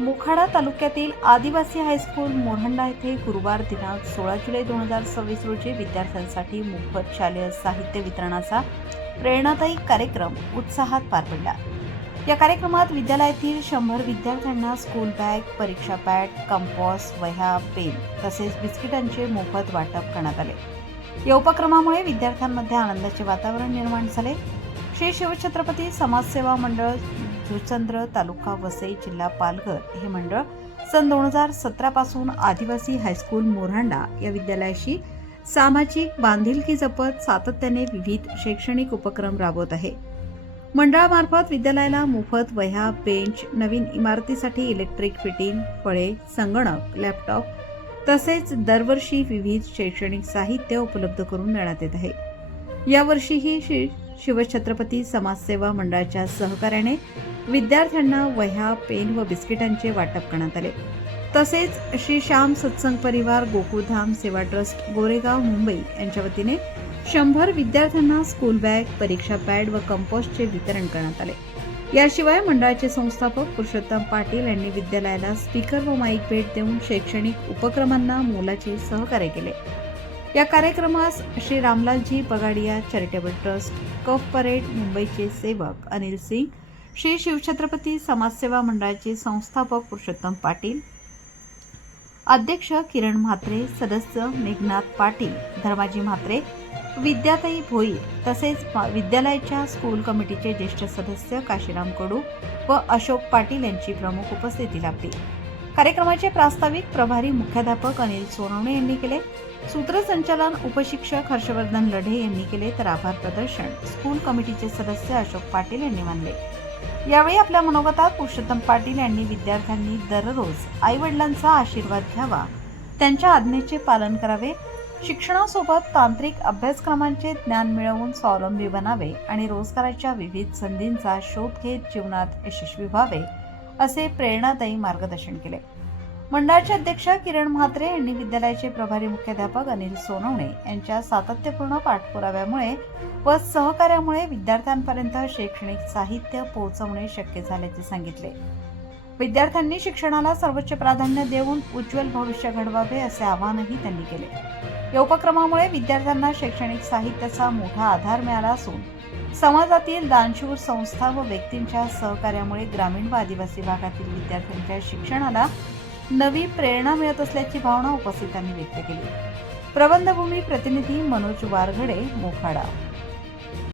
मोखाडा तालुक्यातील आदिवासी हायस्कूल मोरहंडा येथे गुरुवार दिनांक 16 जुलै 2026 रोजी विद्यार्थ्यांसाठी मोफत शालेय साहित्य वितरणाचा प्रेरणादायी कार्यक्रम उत्साहात पार पडला। या कार्यक्रमात विद्यालयातील 100 विद्यार्थ्यांना स्कूल बॅग, परीक्षा पॅड, कंपास, वह्या, पेन तसेच बिस्किटांचे मोफत वाटप करण्यात आले। या उपक्रमामुळे विद्यार्थ्यांमध्ये आनंदाचे वातावरण निर्माण झाले। श्री शिवछत्रपती समाजसेवा मंडळ जुचंद्र, तालुका वसई, जिल्हा पालघर हे मंडळ सन 2017 पासून आदिवासी हायस्कूल मोरहंडा या विद्यालयाशी सामाजिक बांधिलकी जपत सातत्याने विविध शैक्षणिक उपक्रम राबवत आहे। मंडळामार्फत विद्यालयाला मोफत वह्या, बेंच, नवीन इमारतीसाठी इलेक्ट्रिक फिटिंग, फळे, संगणक, लॅपटॉप तसेच दरवर्षी विविध शैक्षणिक साहित्य उपलब्ध करून देण्यात येत आहे। यावर्षीही श्री शिवछत्रपती समाजसेवा मंडळाच्या सहकार्याने विद्यार्थ्यांना वह्या, पेन व बिस्किटांचे वाटप करण्यात आले। तसेच श्री श्याम सत्संग परिवार गोकुळधाम सेवा ट्रस्ट गोरेगाव मुंबई यांच्या वतीने 100 विद्यार्थ्यांना स्कूल बॅग, परीक्षा पॅड व कंपोस्टचे वितरण करण्यात आले। याशिवाय मंडळाचे संस्थापक पुरुषोत्तम पाटील यांनी विद्यालयाला स्पीकर व माईक भेट देऊन शैक्षणिक उपक्रमांना मोलाचे सहकार्य केले। या कार्यक्रमास श्री रामलालजी बगाडिया चॅरिटेबल ट्रस्ट, कफ परेड मुंबईचे सेवक अनिल सिंग, श्री शिवछत्रपती समाजसेवा मंडळाचे संस्थापक पुरुषोत्तम पाटील, अध्यक्ष किरण म्हात्रे, सदस्य मेघनाथ पाटील, धर्माजी म्हात्रे, विद्याताई भोईर तसेच विद्यालयाच्या स्कूल कमिटीचे ज्येष्ठ सदस्य काशीराम कडू व अशोक पाटील यांची प्रमुख उपस्थिती लाभली। कार्यक्रमाचे प्रास्ताविक प्रभारी मुख्याध्यापक अनिल सोनवणे यांनी केले। सूत्रसंचालन उपशिक्षक हर्षवर्धन लढे यांनी केले, तर आभार प्रदर्शन स्कूल कमिटीचे सदस्य अशोक पाटील यांनी मानले। यावेळी आपल्या मनोगतात पुरुषोत्तम पाटील यांनी विद्यार्थ्यांनी दररोज आई-वडिलांचा आशीर्वाद घ्यावा, त्यांच्या आज्ञेचे पालन करावे, शिक्षणासोबत तांत्रिक अभ्यासक्रमांचे ज्ञान मिळवून स्वावलंबी बनावे आणि रोजगाराच्या विविध संधींचा शोध घेत जीवनात यशस्वी व्हावे असे प्रेरणादायी मार्गदर्शन केले। मंडळाचे अध्यक्ष किरण म्हात्रे यांनी विद्यालयाचे प्रभारी मुख्याध्यापक अनिल सोनवणे यांच्या सातत्यपूर्ण पाठपुराव्यामुळे व सहकार्यामुळे विद्यार्थ्यांपर्यंत शैक्षणिक साहित्य पोहोचवणे शक्य झाल्याचे सांगितले। विद्यार्थ्यांनी शिक्षणाला सर्वोच्च प्राधान्य देऊन उज्ज्वल भविष्य घडवावे असे आवाहनही त्यांनी केले। या उपक्रमामुळे विद्यार्थ्यांना शैक्षणिक साहित्याचा मोठा आधार मिळाला असून समाजातील दानशूर संस्था व व्यक्तींच्या सहकार्यामुळे ग्रामीण व आदिवासी भागातील विद्यार्थ्यांच्या शिक्षणाला नवी प्रेरणा मिळत असल्याची भावना उपस्थितांनी व्यक्त केली। प्रबंधभूमी प्रतिनिधी मनोज वारघडे, मोखाडा।